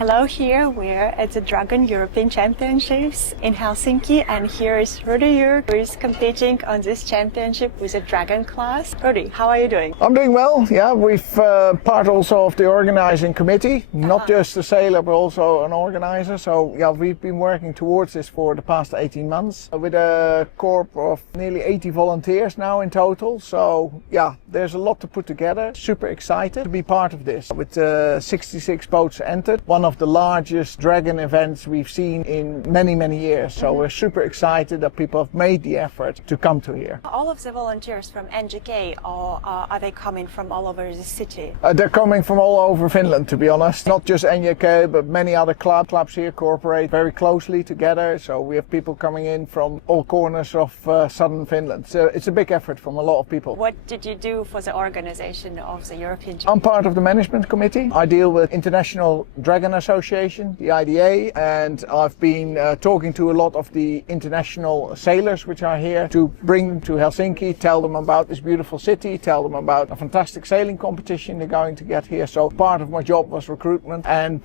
Hello, here we're at the Dragon European Championships in Helsinki, and here is Rudy Jurg, who is competing on this championship with the Dragon class. Rudy, how are you doing? I'm doing well, yeah. We've part also of the organizing committee, not just a sailor but also an organizer. So yeah, we've been working towards this for the past 18 months with a corps of nearly 80 volunteers now in total. So yeah, there's a lot to put together. Super excited to be part of this. With 66 boats entered, one of the largest Dragon events we've seen in many years. So we're super excited that people have made the effort to come to here. All of the volunteers from NJK, or are they coming from all over the city? They're coming from all over Finland, to be honest. Not just NJK, but many other clubs here cooperate very closely together. So we have people coming in from all corners of southern Finland. So it's a big effort from a lot of people. What did you do for the organization of the European Championship? I'm part of the management committee. I deal with International Dragon Association, the IDA, and I've been talking to a lot of the international sailors which are here to bring them to Helsinki, tell them about this beautiful city, tell them about a fantastic sailing competition they're going to get here. So part of my job was recruitment and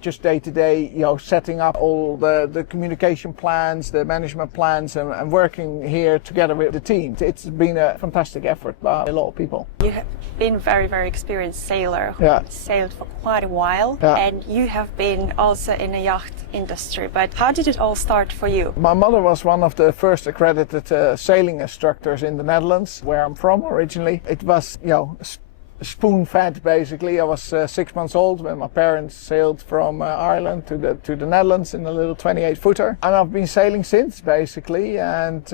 just day to day, setting up all the communication plans, the management plans, and working here together with the team. It's been a fantastic effort by a lot of people. You have been very experienced sailor who sailed for quite a while, and you have been also in the yacht industry. But how did it all start for you? My mother was one of the first accredited sailing instructors in the Netherlands, where I'm from originally. It was, spoon-fed basically. I was 6 months old when my parents sailed from Ireland to the Netherlands in a little 28-footer, and I've been sailing since basically, and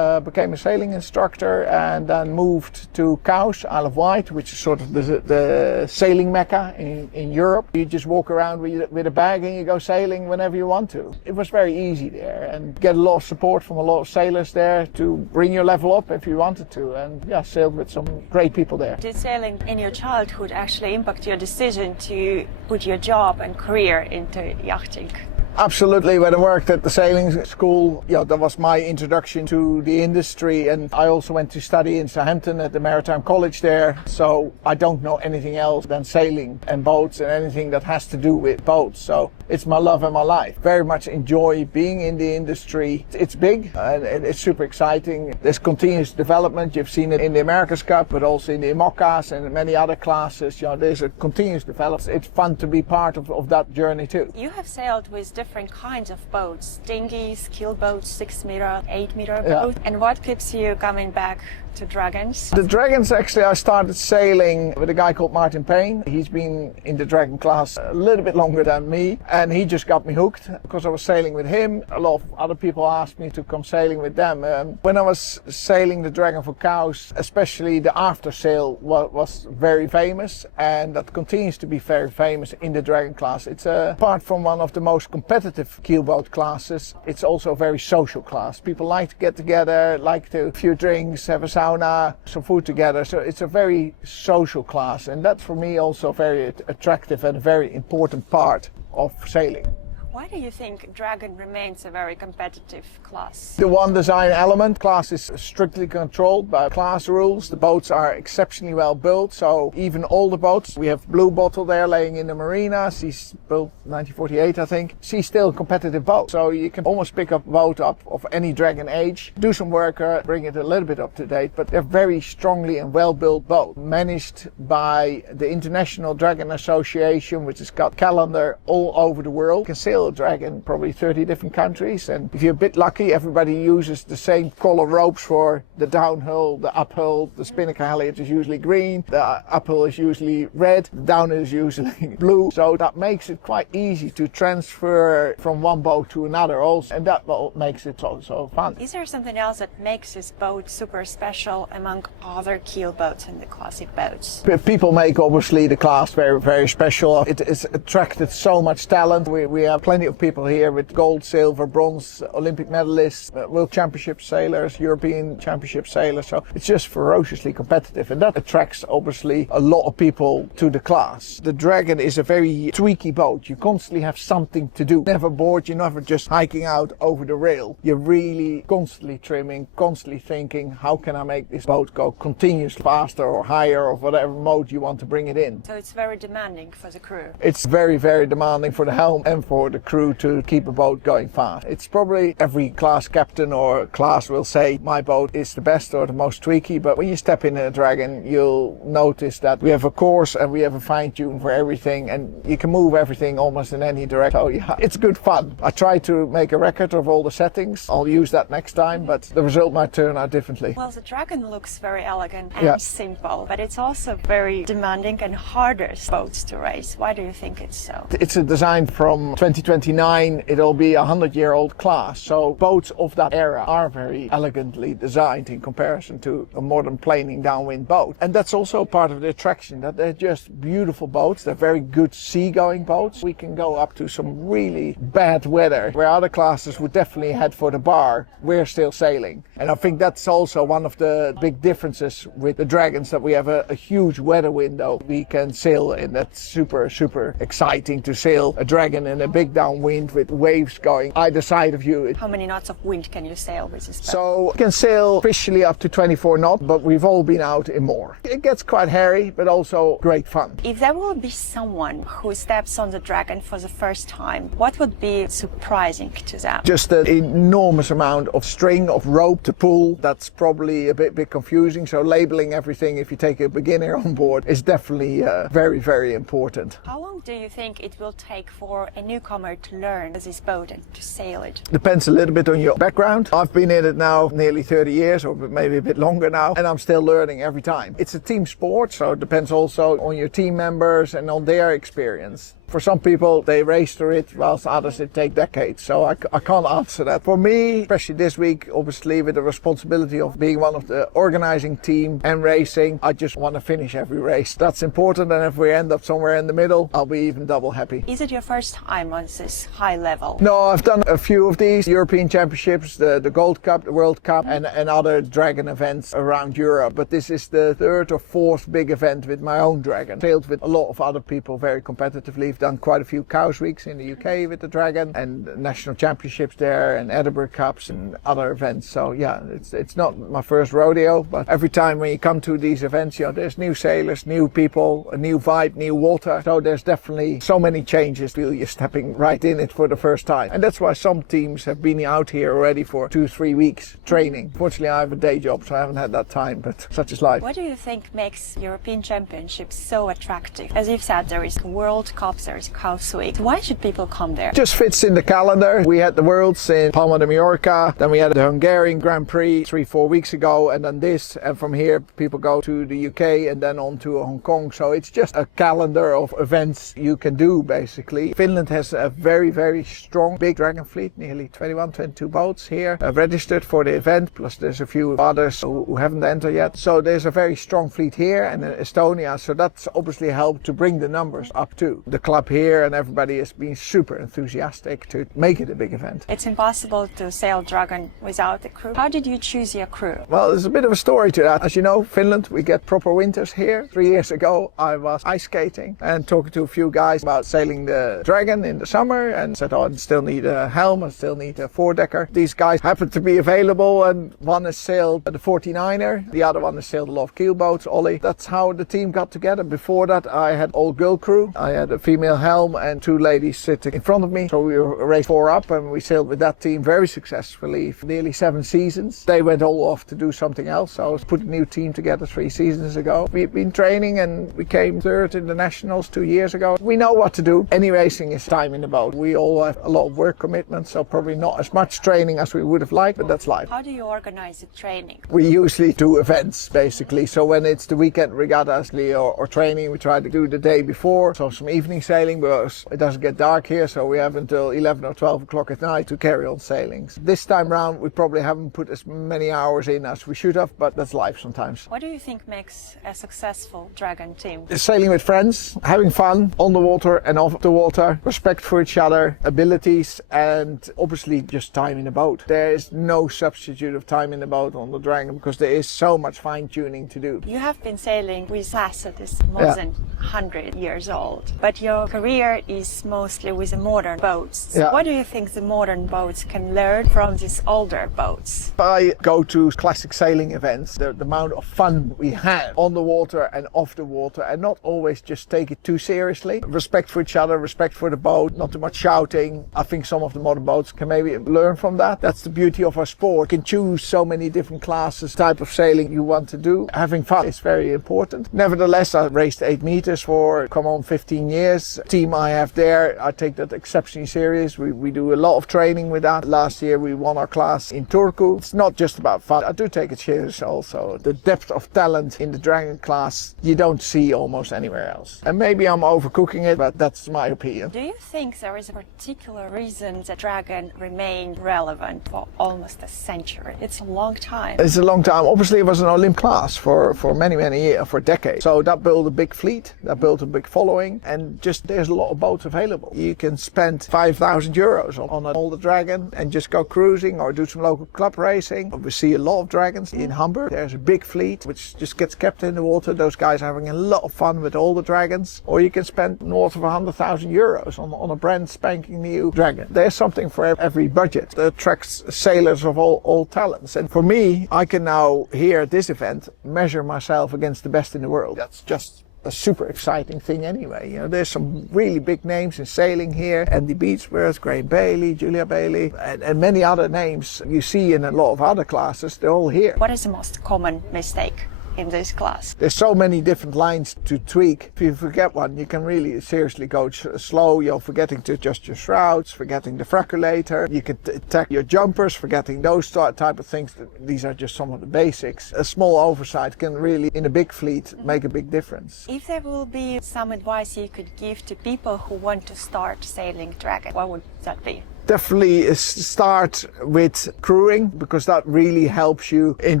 became a sailing instructor, and then moved to Kous, Isle of Wight, which is sort of the sailing mecca in Europe. You just walk around with a bag and you go sailing whenever you want to. It was very easy there, and get a lot of support from a lot of sailors there to bring your level up if you wanted to, and sailed with some great people there. Did sailing in your childhood actually impact your decision to put your job and career into yachting? Absolutely. When I worked at the sailing school, that was my introduction to the industry, and I also went to study in Southampton at the Maritime College there. So I don't know anything else than sailing and boats and anything that has to do with boats. So it's my love and my life. Very much enjoy being in the industry. It's big and it's super exciting. There's continuous development. You've seen it in the America's Cup, but also in the IMOCAs and many other classes. There's a continuous development. It's fun to be part of that journey too. You have sailed with different kinds of boats, dinghies, keel boats, 6 meter, 8 meter boats. And what keeps you coming back to Dragons? The Dragons, actually, I started sailing with a guy called Martin Payne. He's been in the Dragon class a little bit longer than me, and he just got me hooked because I was sailing with him. A lot of other people asked me to come sailing with them. When I was sailing the Dragon for Kous, especially the after sail was very famous, and that continues to be very famous in the Dragon class. It's apart from one of the most competitive keelboat classes, it's also a very social class. People like to get together, like to a few drinks, have a sauna, some food together. So it's a very social class, and that's for me also very attractive and a very important part of sailing. Why do you think Dragon remains a very competitive class? The one design element, class is strictly controlled by class rules. The boats are exceptionally well built, so even older boats, we have Blue Bottle there laying in the marina. She's built 1948, I think. She's still a competitive boat, so you can almost pick up a boat up of any Dragon age, do some work, bring it a little bit up to date, but they're very strongly and well built boats, managed by the International Dragon Association, which has got calendar all over the world. You can sail a Dragon probably 30 different countries, and if you're a bit lucky, everybody uses the same color ropes for the downhill, the uphill. The spinnaker halyard is usually green, the uphill is usually red, the downhill is usually blue, so that makes it quite easy to transfer from one boat to another also, and that makes it also fun. Is there something else that makes this boat super special among other keel boats and the classic boats? People make obviously the class very special. It has attracted so much talent. We have plenty of people here with gold, silver, bronze, Olympic medalists, World Championship sailors, European Championship sailors. So it's just ferociously competitive, and that attracts obviously a lot of people to the class. The Dragon is a very tweaky boat. You constantly have something to do. Never bored, you're never just hiking out over the rail. You're really constantly trimming, constantly thinking, how can I make this boat go continuously faster or higher or whatever mode you want to bring it in. So it's very demanding for the crew. It's very, very demanding for the helm and for the crew to keep a boat going fast. It's probably every class captain or class will say my boat is the best or the most tweaky, but when you step in a Dragon, you'll notice that we have a course and we have a fine tune for everything, and you can move everything almost in any direction. So yeah, it's good fun. I try to make a record of all the settings. I'll use that next time, but the result might turn out differently. Well, the Dragon looks very elegant and simple, but it's also very demanding and harder boats to race. Why do you think it's so? It's a design from 2029. It'll be a 100-year-old class. So boats of that era are very elegantly designed in comparison to a modern planing downwind boat. And that's also part of the attraction, that they're just beautiful boats. They're very good seagoing boats. We can go up to some really bad weather where other classes would definitely head for the bar. We're still sailing. And I think that's also one of the big differences with the Dragons, that we have a huge weather window we can sail in. That's super, super exciting to sail a Dragon in a big downwind with waves going either side of you. How many knots of wind can you sail with this boat? So you can sail officially up to 24 knots, but we've all been out in more. It gets quite hairy, but also great fun. If there will be someone who steps on the Dragon for the first time, what would be surprising to them? Just an enormous amount of string, of rope to pull. That's probably a bit confusing. So labeling everything, if you take a beginner on board, is definitely very, very important. How long do you think it will take for a newcomer to learn this boat and to sail it? Depends a little bit on your background. I've been in it now nearly 30 years, or maybe a bit longer now, and I'm still learning every time. It's a team sport, so it depends also on your team members and on their experience. For some people, they race through it, whilst others it take decades. So I can't answer that. For me, especially this week, obviously with the responsibility of being one of the organizing team and racing, I just want to finish every race. That's important, and if we end up somewhere in the middle, I'll be even double happy. Is it your first time on this high level? No, I've done a few of these European Championships, the Gold Cup, the World Cup, and other Dragon events around Europe. But this is the third or fourth big event with my own Dragon. Sailed with a lot of other people very competitively. Done quite a few Cows Weeks in the UK with the Dragon, and national championships there, and Edinburgh Cups and other events. So yeah, it's not my first rodeo, but every time when you come to these events, you know, there's new sailors, new people, a new vibe, new water. So there's definitely so many changes. Feel you're stepping right in it for the first time, and that's why some teams have been out here already for 2-3 weeks training. Fortunately, I have a day job, so I haven't had that time, but such is life. What do you think makes European Championships so attractive? As you've said, there is World Cups, there is Cows Week. Why should people come there? It just fits in the calendar. We had the Worlds in Palma de Mallorca, then we had the Hungarian Grand Prix 3-4 weeks ago, and then this, and from here people go to the UK and then on to Hong Kong. So it's just a calendar of events you can do, basically. Finland has a very, very strong big Dragon fleet, nearly 22 boats here registered for the event, plus there's a few others who haven't entered yet. So there's a very strong fleet here, and in Estonia, so that's obviously helped to bring the numbers up too. The club here and everybody has been super enthusiastic to make it a big event. It's impossible to sail Dragon without a crew. How did you choose your crew? Well, there's a bit of a story to that. As you know, Finland, we get proper winters here. 3 years ago, I was ice skating and talking to a few guys about sailing the Dragon in the summer, and said, oh, I still need a helm, I still need a four-decker. These guys happened to be available, and one has sailed the 49er, the other one has sailed a lot of keelboats, Ollie. That's how the team got together. Before that, I had all-girl crew. I had a female helm and 2 ladies sitting in front of me. So we raced 4 up, and we sailed with that team very successfully for nearly 7 seasons. They went all off to do something else. So I was put a new team together 3 seasons ago. We've been training, and we came 3rd in the nationals 2 years ago. We know what to do. Any racing is time in the boat. We all have a lot of work commitments, so probably not as much training as we would have liked, but that's life. How do you organize the training? We usually do events, basically. So when it's the weekend regattas or training, we try to do the day before. So some evening sailing because it doesn't get dark here, so we have until 11 or 12 o'clock at night to carry on sailings. This time round we probably haven't put as many hours in as we should have, but that's life sometimes. What do you think makes a successful Dragon team? Sailing with friends, having fun on the water and off the water, respect for each other, abilities, and obviously just time in the boat. There is no substitute of time in the boat on the Dragon because there is so much fine-tuning to do. You have been sailing with class that is more than 100 years old, but your career is mostly with the modern boats. Yeah. What do you think the modern boats can learn from these older boats? I go to classic sailing events, the amount of fun we have on the water and off the water, and not always just take it too seriously. Respect for each other, respect for the boat, not too much shouting. I think some of the modern boats can maybe learn from that. That's the beauty of our sport. You can choose so many different classes, type of sailing you want to do. Having fun is very important. Nevertheless, I raced 8 meters for 15 years. The team I have there, I take that exceptionally serious. We do a lot of training with that. Last year we won our class in Turku. It's not just about fun. I do take it serious also. The depth of talent in the Dragon class you don't see almost anywhere else. And maybe I'm overcooking it, but that's my opinion. Do you think there is a particular reason that Dragon remained relevant for almost a century? It's a long time. It's a long time. Obviously it was an Olymp class for many years, for decades. So that built a big fleet, that built a big following, and just there's a lot of boats available. You can spend 5,000 euros on an older Dragon and just go cruising or do some local club racing. We see a lot of Dragons in Hamburg. There's a big fleet which just gets kept in the water. Those guys are having a lot of fun with all the Dragons. Or you can spend north of 100,000 euros on a brand spanking new Dragon. There's something for every budget. That attracts sailors of all talents. And for me, I can now here at this event measure myself against the best in the world. That's just a super exciting thing anyway. You know, there's some really big names in sailing here. Andy Beachworth, Graham Bailey, Julia Bailey, and many other names you see in a lot of other classes. They're all here. What is the most common mistake in this class? There's so many different lines to tweak. If you forget one, you can really seriously go slow. You're forgetting to adjust your shrouds, forgetting the fraculator. You can attack your jumpers, forgetting those type of things. These are just some of the basics. A small oversight can really, in a big fleet, make a big difference. If there will be some advice you could give to people who want to start sailing Dragon, what would that be? Definitely start with crewing, because that really helps you in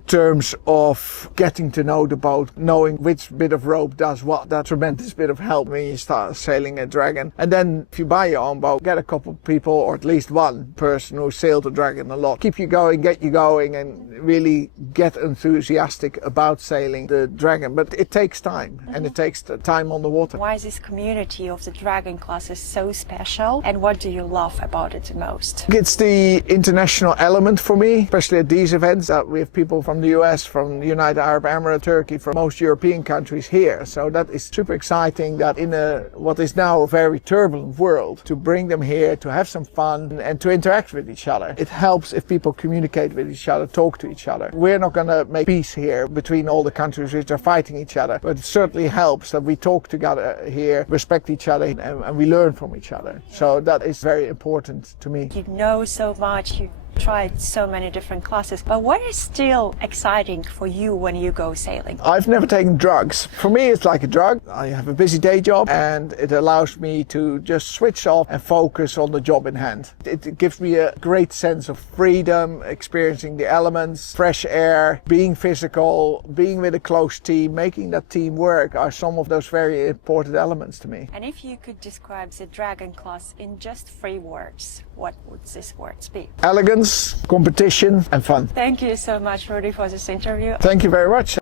terms of getting to know the boat, knowing which bit of rope does what. That's a tremendous bit of help when you start sailing a Dragon. And then if you buy your own boat, get a couple of people or at least one person who sailed a Dragon a lot. Keep you going, get you going, and really get enthusiastic about sailing the Dragon. But it takes time, and it takes time on the water. Why is this community of the Dragon classes so special, and what do you love about it the most? It's the international element for me, especially at these events, that we have people from the US, from the United Arab Emirates, Turkey, from most European countries here. So that is super exciting, that in what is now a very turbulent world, to bring them here, to have some fun and to interact with each other. It helps if people communicate with each other, talk to each other. We're not going to make peace here between all the countries which are fighting each other, but it certainly helps that we talk together here, respect each other, and we learn from each other. So that is very important to me. You know so much, you tried so many different classes, but what is still exciting for you when you go sailing? I've never taken drugs. For me, it's like a drug. I have a busy day job, and it allows me to just switch off and focus on the job in hand. It gives me a great sense of freedom, experiencing the elements, fresh air, being physical, being with a close team, making that team work are some of those very important elements to me. And if you could describe the Dragon class in just 3 words, what would these words be? Elegance, competition, and fun. Thank you so much, Rudy, for this interview. Thank you very much.